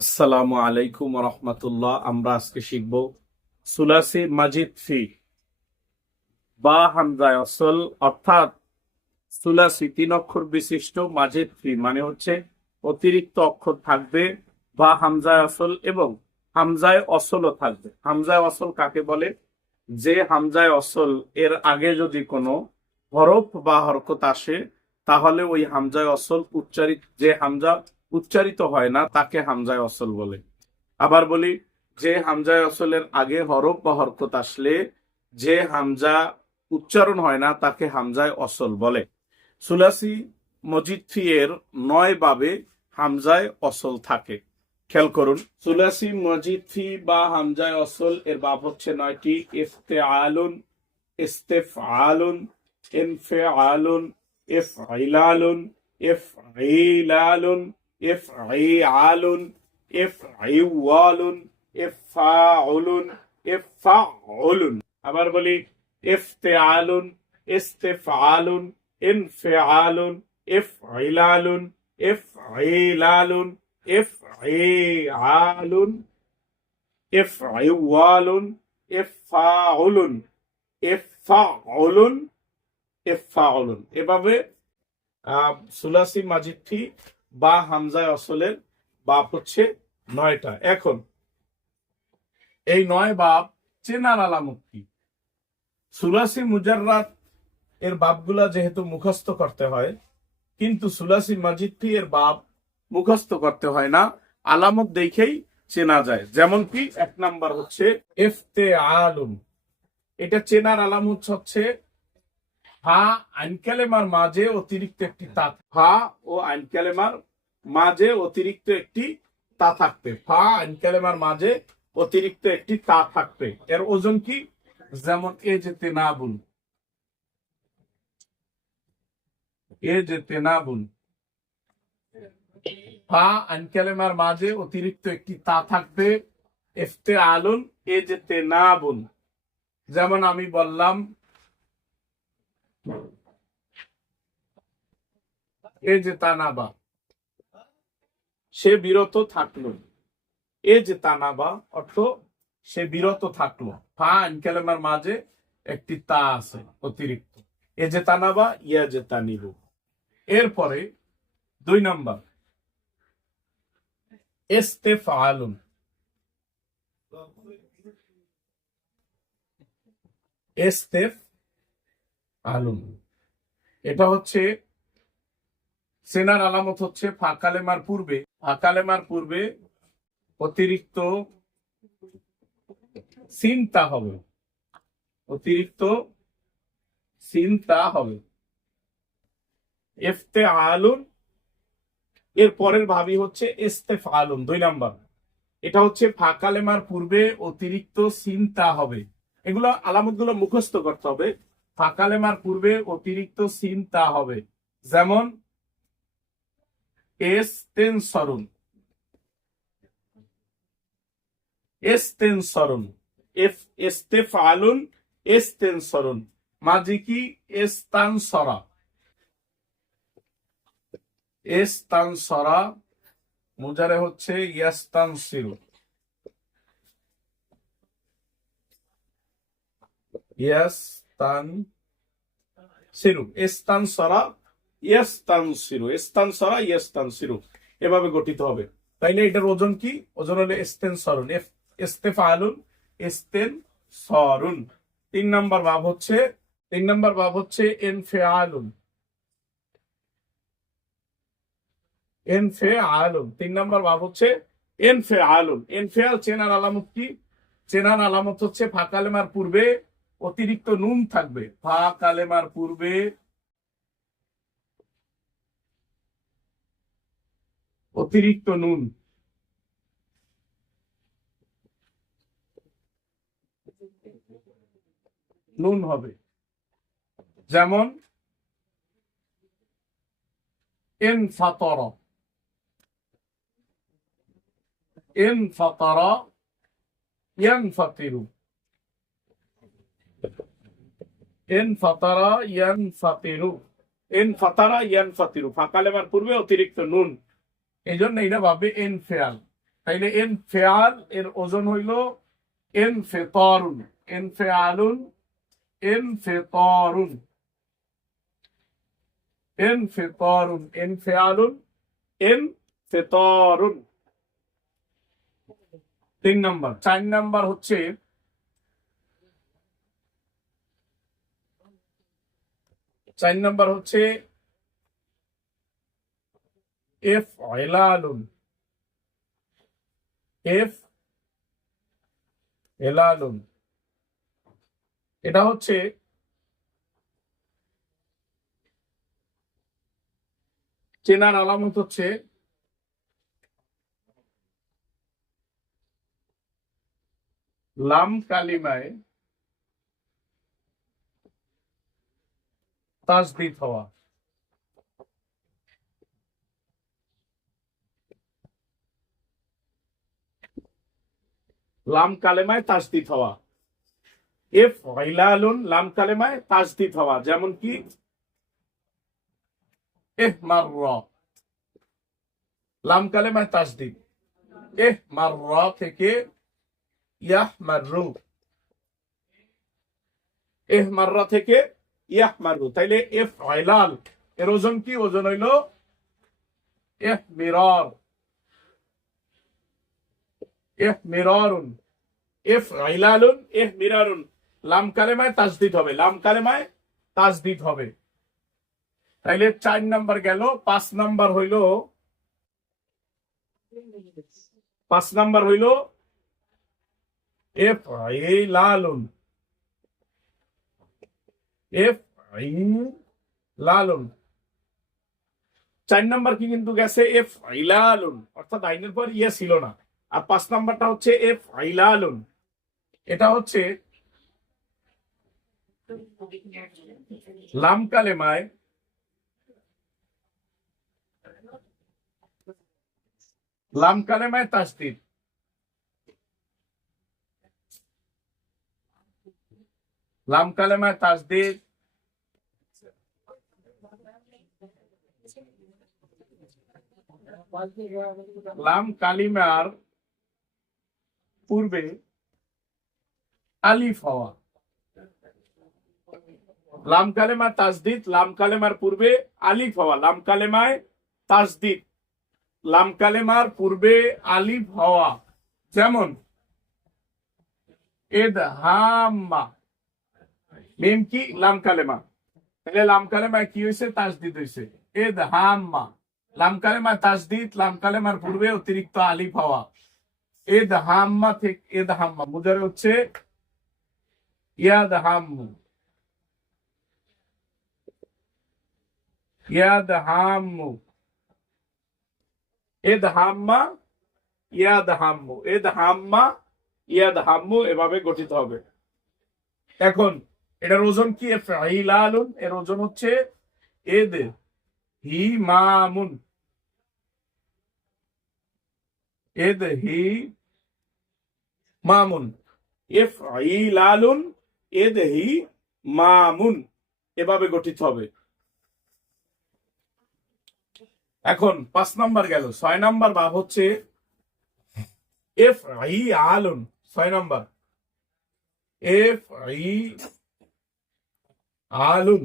আসসালামু আলাইকুম রহমতুল্লাহ। আমরা আজকে শিখব সুলাসি মাজিদ ফি বা হামজায় অসল, অর্থাৎ সুলাসি তিন অক্ষর বিশিষ্ট মাজিদ ফি মানে হচ্ছে অতিরিক্ত অক্ষর থাকবে বা হামজায় অসল এবং হামজায় অসলও থাকবে। হামজায় অসল কাকে বলে? যে হামজায় অসল এর আগে যদি কোনো হরফ বা হরকত আসে তাহলে ওই হামজায় অসল যে হামজা উচ্চারিত হয় না তাকে হামজায় অসল বলে। আবার বলি, যে হামজায় অসলের আগে হরফ বা হরকত আসলে যে হামজা উচ্চারণ হয় না তাকে হামজায় অসল বলে। সুলাসি মজিদ ফি এর ৯ বাবে হামজায় অসল থাকে। খেয়াল করুন, সুলাসি মজিদ ফি বা হামজায় অসল এর বাব হচ্ছে ৯টি। ইফতেআলুন, ইস্তেফআলুন, ইনফিআলুন, ইফইলালুন, ইফঈলালুন, ইফঈআলুন, ইফঈওয়ালুন, ইফআউলুন, ইফআউলুন। আবার বলি, ইফতেআলুন, ইস্তেফআলুন, ইনফিআলুন, ইফঈলালুন, ইফঈলালুন, ইফঈআলুন, ইফঈওয়ালুন, ইফআউলুন, ইফআউলুন, ইফআউলুন। এভাবে সুলাসি মাজিদ ফি বা হামজায় অসলের বাব হচ্ছে ৯টা। এখন এই ৯ বাব চেনার আলামত কি? সুলাসি মুজাররাদ এর বাবগুলা যেহেতু মুখস্থ করতে হয়, কিন্তু সুলাসি মাজিদ ফি এর বাব মুখস্থ করতে হয় না, আলামত দেখেই চেনা যায়। যেমন কি ১ নাম্বার হচ্ছে ইফতেআলুন। এটা চেনার আলামত হচ্ছে হা আইন কালেমার মাঝে অতিরিক্ত একটি তা, ফা ও আইন কালেমার মাঝে অতিরিক্ত একটি তা থাকবে। ফা আইন কালেমার মাঝে অতিরিক্ত একটি তা থাকবে। এর ওজন কি? যেমন এ যেতে না বুন, এ যেতে না বুন। ফা আইন কালেমার মাঝে অতিরিক্ত একটি তা থাকবে। ইফতেআলুন, এ যেতে না বুন। যেমন আমি বললাম এ যে তানাবা, সে বিরত থাকলো। এ যে তানাবা অর্থ সে বিরত থাকলো। ফা আইন কালেমার মাঝে একটি তা আছে অতিরিক্ত। এ যে তানাবা, ইয়া যে তানিবু। এরপরে ২ নাম্বার ইস্তেফআলুন। ইস্তেফআলুন এটা হচ্ছে চেনার আলামত হচ্ছে ফা কালেমার পূর্বে অতিরিক্ত চিন্তা হবে, অতিরিক্ত চিন্তা হবে। ইফতেআলুন এর পরের ভাবই হচ্ছে ইস্তেফআলুন ২ নাম্বার। এটা হচ্ছে ফা কালেমার পূর্বে অতিরিক্ত চিন্তা হবে। এগুলো আলামত গুলো মুখস্থ করতে হবে। ফা কালেমার পূর্বে অতিরিক্ত চিন্তা হবে। যেমন ইস্তেনসরুন, ইস্তেনসরুন, ইস্তেফআলুন, ইস্তেনসরুন। মাঝি কি? ইস্তানসরা, ইস্তানসরা। মুজারে হচ্ছে ইয়াস্তানসিরু, ইয়াস্তানসিরু, ইস্তানসরা, ইয়াস্তানসিরু, ইস্তানসরা, ইয়াস্তানসিরু। এভাবে গঠিত হবে। তাইলে এটার ওজন কি? ওজন হলো ইস্তেনসরুন, ইস্তেফআলুন, ইস্তেনসরুন। ৩ নাম্বার ভাব হচ্ছে ইনফিআলুন, ইনফিআলুন। ৩ নাম্বার ভাব হচ্ছে ইনফিআলুন। ইনফিআল চেনার আলামত কি? চেনার আলামত হচ্ছে ফা কালেমার পূর্বে অতিরিক্ত নুন থাকবে। ফা কালেমার পূর্বে অতিরিক্ত নুন হবে। যেমন ইনফাতারা, ইনফাতারা, ইয়ানফাতিরু, ইনফাতারা, ইয়ানফাতিরু, ইনফাতারা, ইয়ানফাতিরু। ফা কালেমার পূর্বে অতিরিক্ত নুন, এই জন্য এটা ভাববে ইনফিআল। তাইলে ইনফিআল এর ওজন হইল ইনফিতারুন, ইনফিআলুন, ইনফিতারুন, ইনফিতারুন, ইনফিআলুন, ইনফিতারুন। 3 নাম্বার। 4 নাম্বার হচ্ছে ইফইলালুন, ইফইলালুন। এটা হচ্ছে চেনার আলামত হচ্ছে লাম কালিমায় তাসদীদ হওয়া। লাম কালেমায় তাসদীদ হওয়া, ইফইলালুন লাম কালেমায় তাসদীদ হওয়া। যেমন কি ইহমাররা, লাম কালেমায় তাসদীদ, ইহমাররা থেকে ইয়াহমাররু, ইহমাররা থেকে ইয়াহমাররু। তাইলে ইফইলাল এর ওজন কি? ওজন হইল ইহমিরার, ইহমিরারুন, ইফইলালুন, ইহমিরারুন। লাম কালেমায় তাসদীদ হবে, লাম কালেমায় তাসদীদ হবে। তাইলে 4 নাম্বার গেল। 5 নাম্বার হইল, 5 নাম্বার হইল ইফইলালুন, ইফইলালুন। 4 নাম্বার কি কিন্তু গেছে ইফইলালুন, অর্থাৎ আইনের পর ইয়ে ছিল না। আর 5 নাম্বারটা হচ্ছে ইফইলালুন। এটা হচ্ছে লাম কালেমায় তাসদীদ, লাম কালেমায় তাসদীদ, লাম কালিমার পূর্বে আলিফ হওয়া। লাম কালেমা তাসদীদ, লাম কালেমার পূর্বে আলিফ হওয়া। লাম কালেমায় তাসদীদ, লাম কালেমার পূর্বে আলিফ হওয়া। যেমন ইদহাম্মা, মিম কি? লাম কালেমা। তাহলে লাম কালেমায় কি হয়েছে? তাসদীদ হয়েছে। ইদহাম্মা, লাম কালেমা তাসদীদ, লাম কালেমার পূর্বে অতিরিক্ত আলিফ হওয়া। ইদহাম্মা থেকে ইদহাম্মা, মুজারে হচ্ছে ইয়াদহাম্মু, ইয়াদহাম্মু, ইদহাম্মা, ইয়াদহাম্মু, ইদহাম্মা, ইয়াদহাম্মু, এভাবে গঠিত হবে। এখন এটার ওজন কি? ইফইলালুন, এর ওজন হচ্ছে ইদহিমামুন, ইদহিমামুন, ইফইলালুন, ইদহিমামুন, এভাবে গঠিত হবে। এখন 5 নাম্বার গেল। 6 নাম্বার ভাব হচ্ছে ইফইআলুন। 6 নাম্বার ইফইআলুন,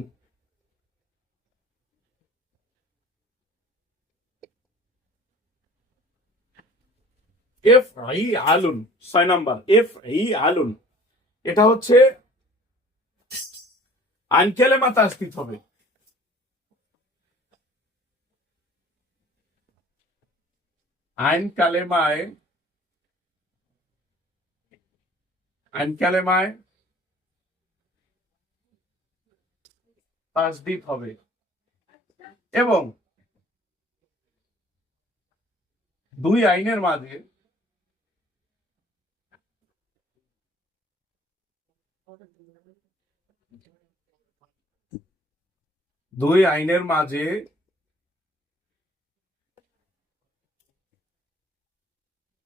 ইফইআলুন। 6 নাম্বার ইফইআলুন। এটা হচ্ছে আইন কালেমা তাসদীদ হবে। আইন কালেমায় তাসদীদ হবে এবং 2 আইনের মাঝে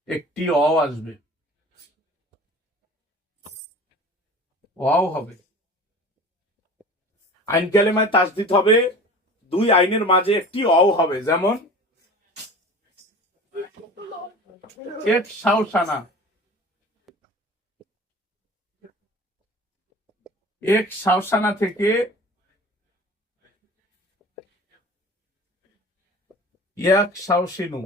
একটি আসবে, হবে। আইন কালেমায় তাসদীদ হবে, 2 আইনের মাঝে একটি হবে। যেমন এক শাওসানা, এক শাওসানা থেকে এক শাওসিনু,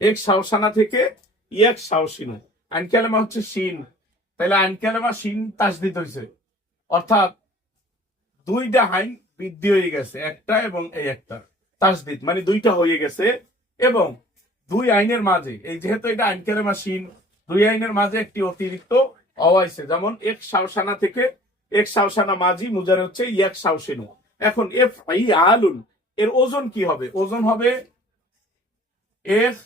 এক শাওসানা থেকে এক শাওসিনু। আইন কালেমা হচ্ছে শিন, তাহলে আইন কালেমা শিন তাসদিদ হয়েছে, অর্থাৎ দুইটা আইন বৃদ্ধি হয়ে গেছে, একটা এবং এই একটা তাসদিদ মানে দুইটা হয়ে গেছে। এবং দুই আইনের মাঝে, এই যেহেতু এটা আইন কালেমা শিন, দুই আইনের মাঝে একটি অতিরিক্ত অওয়াইছে, যেমন এক শাওসানা থেকে এক শাওসানা মাঝি মুজারে হচ্ছে এক শাওসিনু। এখন এফ ই আলুন এর ওজন কি হবে? ওজন হবে এফ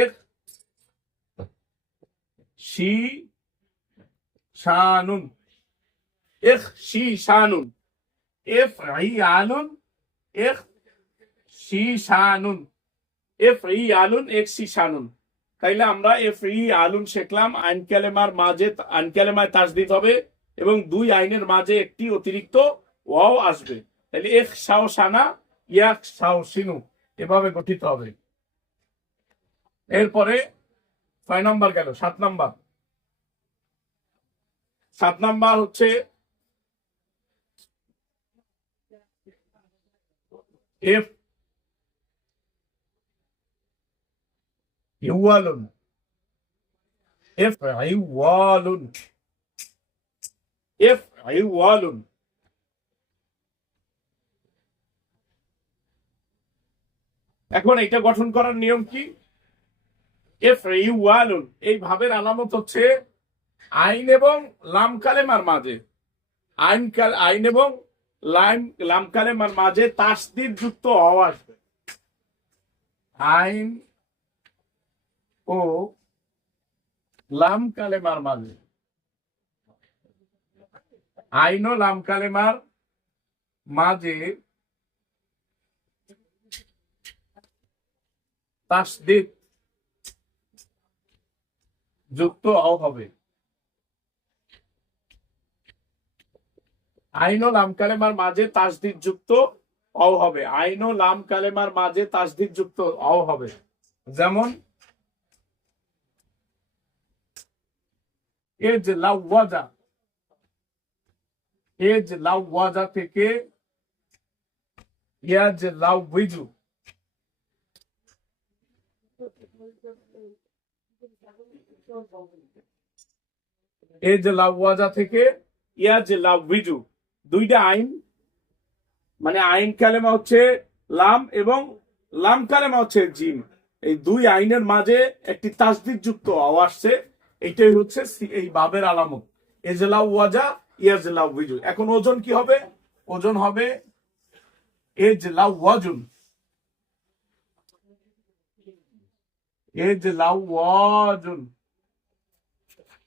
এফ শি শানুন, এফ শি শানুন, এফ ই আলুন, এফ শি শানুন, এফ ই আলুন, এক শি শানুন। তাইলে আমরা এফ ই আলুন শিখলাম, আইন কালেমার মাঝে আইন কালেমায় তাসদিদ হবে এবং দুই আইনের মাঝে একটি অতিরিক্ত ওয়াও আসবে। তাহলে এক শাওসানা ইয়াক শাওসিনু এভাবে গঠিত হবে। এরপরে 6 নম্বর গেল, 7 নম্বর। 7 নম্বর হচ্ছে এফ ইওয়ালুন, এফ ইওয়ালুন, এফ ইওয়ালুন। এখন এটা গঠন করার নিয়ম কি? এফ ইওয়ালুন এই ভাবের আলামত হচ্ছে আইন এবং লাম কালেমার মাঝে, আইন এবং লাম কালেমার মাঝে তাসদিদ যুক্ত হওয়া আসবে। আইন ও লাম কালেমার মাঝে, আইন ও লাম কালেমার মাঝে তাসদিদ যুক্ত হবে। আইন ও লাম কালেমার মাঝে তাসদিদ যুক্ত হবে, আইন ও লাম কালেমার মাঝে তাসদিদ যুক্ত হবে। যেমন এজ লাওয়াজা, এজ লাওয়াজা থেকে ইয়াজ লাউইজু, এজ লাওয়াজা থেকে ইয়াজ লাউইজু। দুইটা আইন মানে আইন কালেমা হচ্ছে লাম এবং লাম কালেমা হচ্ছে জিম, এই দুই আইনের মাঝে একটি তাসদিদ যুক্ত আওয়াজ আসছে, এইটাই হচ্ছে এই বাবের আলামত। এজলাউ ওয়াজা ইয়াজলাউ বিজু। এখন ওজন কি হবে? ওজন হবে এজলাউ ওয়াজুন, এজলাউ ওয়াজুন,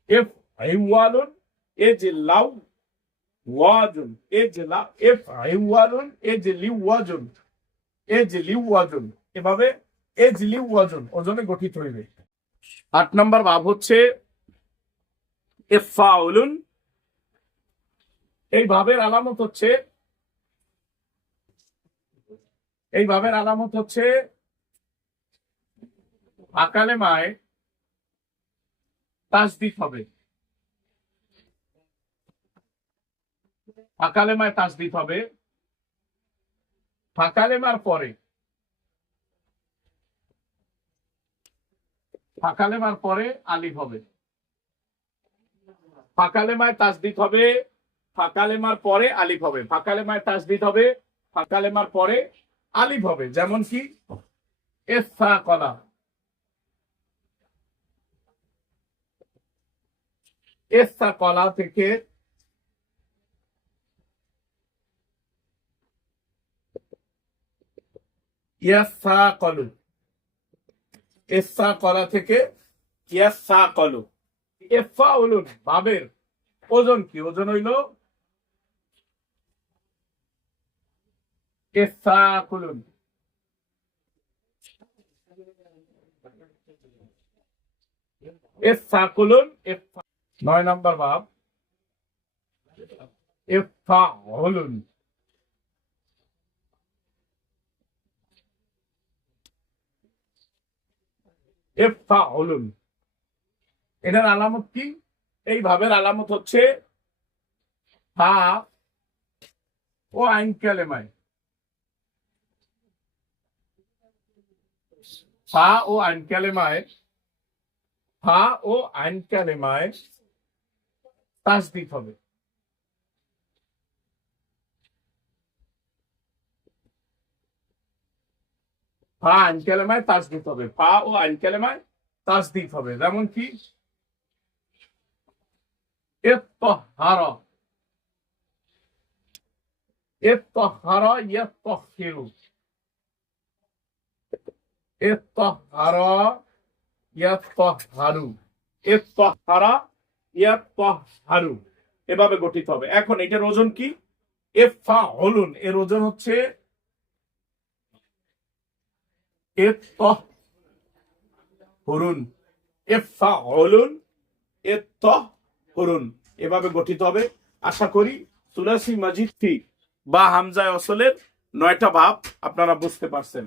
এফ আইওয়ালুন, এজলাউ ওয়াজুন, এফ আইওয়ালুন, এজলিউ ওয়াজুন, এজলিউ ওয়াজুন। এভাবে এজলিউ ওয়াজুন ওজনে গঠিত হইবে। 8 নম্বর ভাব হচ্ছে ইফআউলুন, এই ভাবের আলামত হচ্ছে, এই ভাবের আলামত হচ্ছে আকালেমায় তাসদিদ হবে, আকালেমায় তাসদিদ হবে, ফাকালেমার পরে, ফাকালেমার পরে আলিফ হবে, ফাকালেমায় তাসদিদ হবে, ফাকালেমার পরে আলিফ হবে, ফাকালেমায় তাসদিদ হবে, ফাকালেমার পরে আলিফ হবে। যেমন কি ইসফাকলা, ইসফাকলা থেকে ইয়াসাকলু, ইসফাকলা থেকে ইয়াসাকলু। ইফআউলুন ভাবের ওজন কি? ওজন হইল ইফআকুলুন, ইফআকুলুন। 9 নম্বর ভাব ইফতাউলুন, ইফতাউলুন। এটার আলামত কি? এই ভাবের আলামত হচ্ছে ফা ও আইন কালেমায়, ফা ও আইন কালেমায়, ফা ও আইন কালেমায় তাসদিদ হবে। ফা আইন কালেমায় তাসদিদ হবে, ফা ও আইন কালেমায় তাসদিদ হবে। যেমন কি ইত্তাহারা, ইত্তাহারা ইয়াত্তাহিরু, ইত্তাহারা ইয়াত্তাহারু, ইত্তাহারা ইয়াত্তাহারু, এভাবে গঠিত হবে। এখন এটার ওজন কি? ইফতাউলুন, এর ওজন হচ্ছে ইত্তাহুরুন, ইফতাউলুন, ইত্তাহুরুন, এভাবে গঠিত হবে। আশা করি সুলাসি মাজিদ ফি বা হামজায়ে ওসলের 9টা ভাব আপনারা বুঝতে পারছেন।